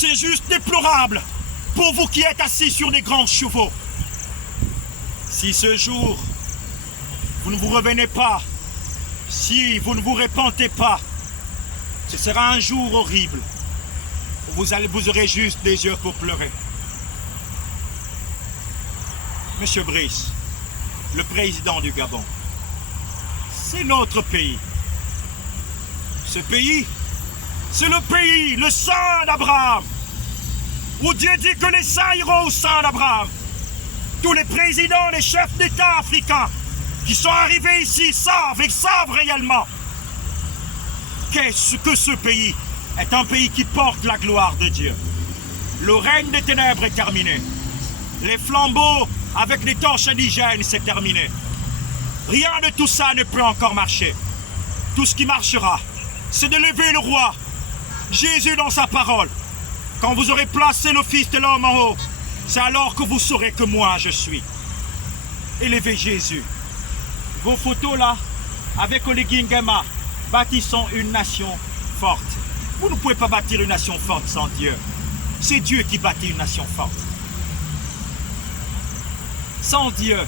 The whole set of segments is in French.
C'est juste déplorable pour vous qui êtes assis sur des grands chevaux. Si ce jour, vous ne vous revenez pas, si vous ne vous repentez pas, ce sera un jour horrible. Vous aurez juste des yeux pour pleurer. Monsieur Brice, le président du Gabon, c'est notre pays. Ce pays, c'est le pays, le sein d'Abraham, où Dieu dit que les saints iront au sein d'Abraham. Tous les présidents, les chefs d'État africains qui sont arrivés ici savent et savent réellement qu'est-ce que ce pays est un pays qui porte la gloire de Dieu. Le règne des ténèbres est terminé. Les flambeaux avec les torches indigènes, c'est terminé. Rien de tout ça ne peut encore marcher. Tout ce qui marchera, c'est de lever le roi, Jésus dans sa parole. Quand vous aurez placé le Fils de l'homme en haut, c'est alors que vous saurez que moi je suis. Élevez Jésus. Vos photos là, avec Oligui Nguema, bâtissons une nation forte. Vous ne pouvez pas bâtir une nation forte sans Dieu. C'est Dieu qui bâtit une nation forte. Sans Dieu,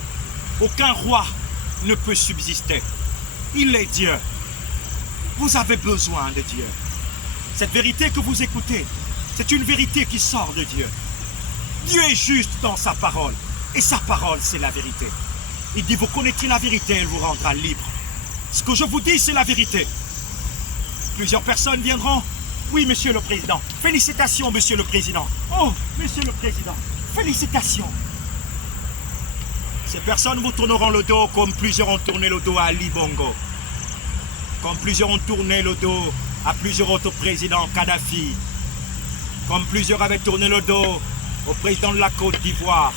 aucun roi ne peut subsister. Il est Dieu. Vous avez besoin de Dieu. Cette vérité que vous écoutez, c'est une vérité qui sort de Dieu. Dieu est juste dans sa parole. Et sa parole, c'est la vérité. Il dit, vous connaîtrez la vérité, elle vous rendra libre. Ce que je vous dis, c'est la vérité. Plusieurs personnes viendront. Oui, monsieur le président. Félicitations, monsieur le président. Oh, monsieur le président. Félicitations. Ces personnes vous tourneront le dos comme plusieurs ont tourné le dos à Ali Bongo. Comme plusieurs ont tourné le dos à plusieurs autres présidents, Kadhafi. Comme plusieurs avaient tourné le dos au président de la Côte d'Ivoire,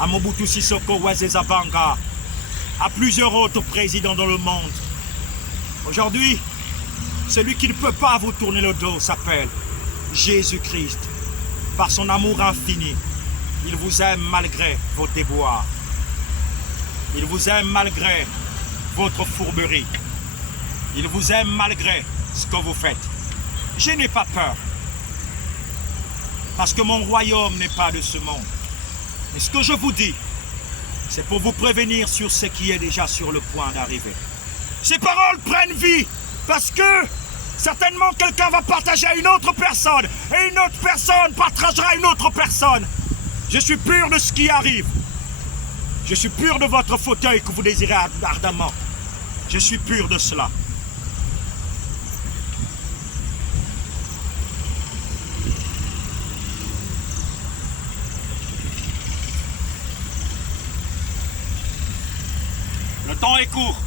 à Mobutu Sissoko Ouazzezabanga, à plusieurs autres présidents dans le monde. Aujourd'hui, celui qui ne peut pas vous tourner le dos s'appelle Jésus-Christ. Par son amour infini, il vous aime malgré vos déboires. Il vous aime malgré votre fourberie. Il vous aime malgré ce que vous faites. Je n'ai pas peur. Parce que mon royaume n'est pas de ce monde. Mais ce que je vous dis, c'est pour vous prévenir sur ce qui est déjà sur le point d'arriver. Ces paroles prennent vie parce que certainement quelqu'un va partager à une autre personne et une autre personne partagera à une autre personne. Je suis pur de ce qui arrive. Je suis pur de votre fauteuil que vous désirez ardemment. Je suis pur de cela. Le temps est court.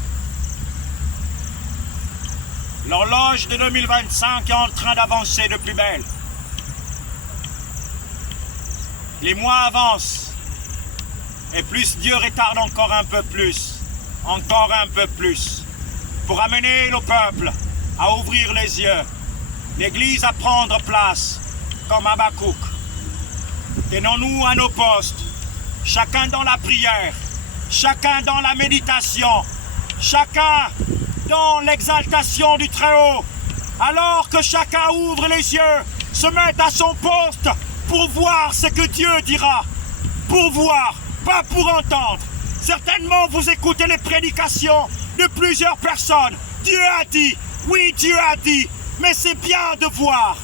L'horloge de 2025 est en train d'avancer de plus belle. Les mois avancent. Et plus Dieu retarde encore un peu plus, pour amener le peuple à ouvrir les yeux, l'Église à prendre place, comme Habakkuk. Tenons-nous à nos postes, chacun dans la prière, chacun dans la méditation, chacun dans l'exaltation du Très-Haut, alors que chacun ouvre les yeux, se met à son poste pour voir ce que Dieu dira, pour voir, pas pour entendre. Certainement vous écoutez les prédications de plusieurs personnes. Dieu a dit, oui Dieu a dit, mais c'est bien de voir.